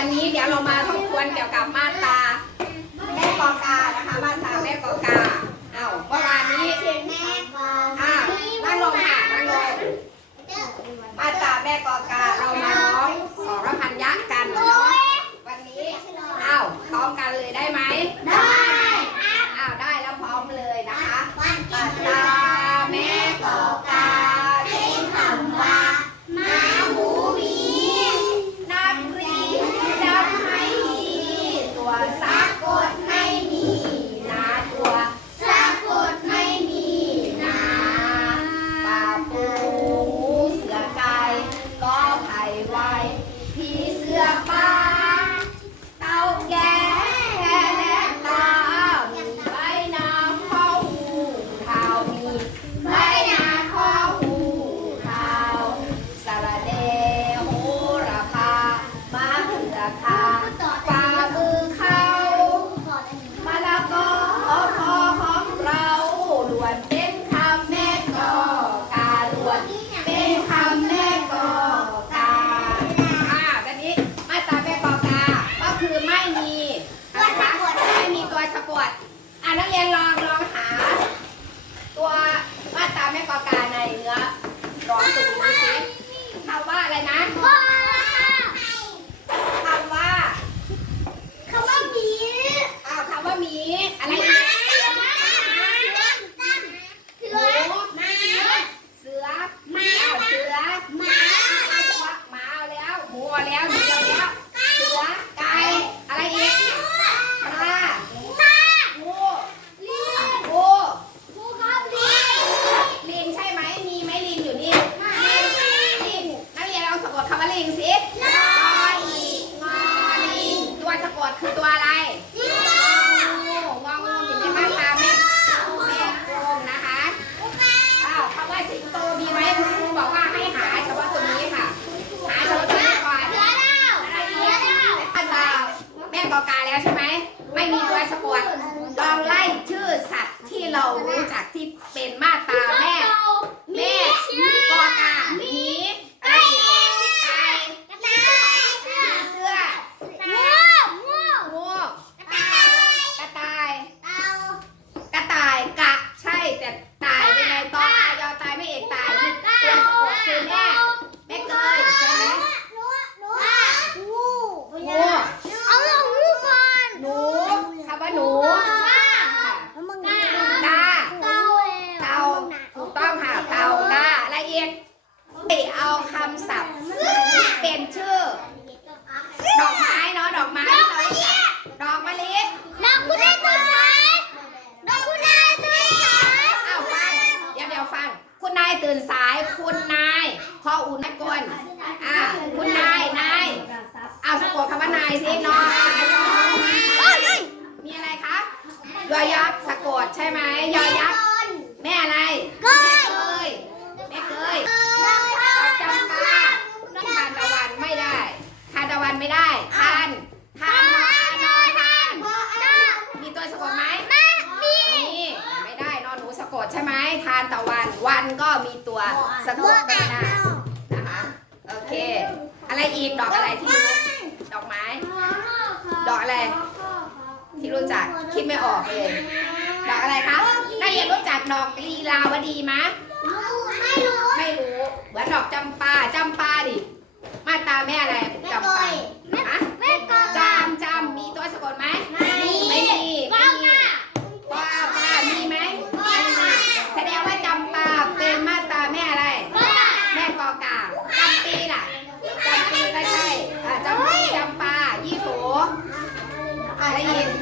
วันนี้เดี๋ยวเรามาทบทวนเกี่ยวกับมาตราแม่กอกา กาแล้วใช่ไหมไม่มีตัวสะกดลองไล่ชื่อสัตว์ที่เรารู้จักที่เป็นมาตาแม่แม่กอ ตื่นสายคุณนายคออุ่นนักกลอ่าคุณนายนายเอาสะกดคำว่านายสิน้องมีอะไรคะยอยักษ์สะกดใช่ไหมยอยักษ์แม่อะไรเกยแม่เกยจำปาทานตะวันไม่ได้ทานตะวันไม่ได้ทานทานนอนทานมีตัวสะกดไหมมีไม่ได้นอนหนูสะกดใช่ไหมทานตะวัน มันก็มีตัวสะกดก็ด้นะคะ โอเค อะไรอีกดอกอะไรที่ดอกไม้ ดอกอะไร ที่รู้จักคิดไม่ออกเลย ดอกอะไรคะนักเรียนรู้จักดอกลีลาวดีไหมไม่รู้ ไม่รู้เหมือนดอกจำ நிறைய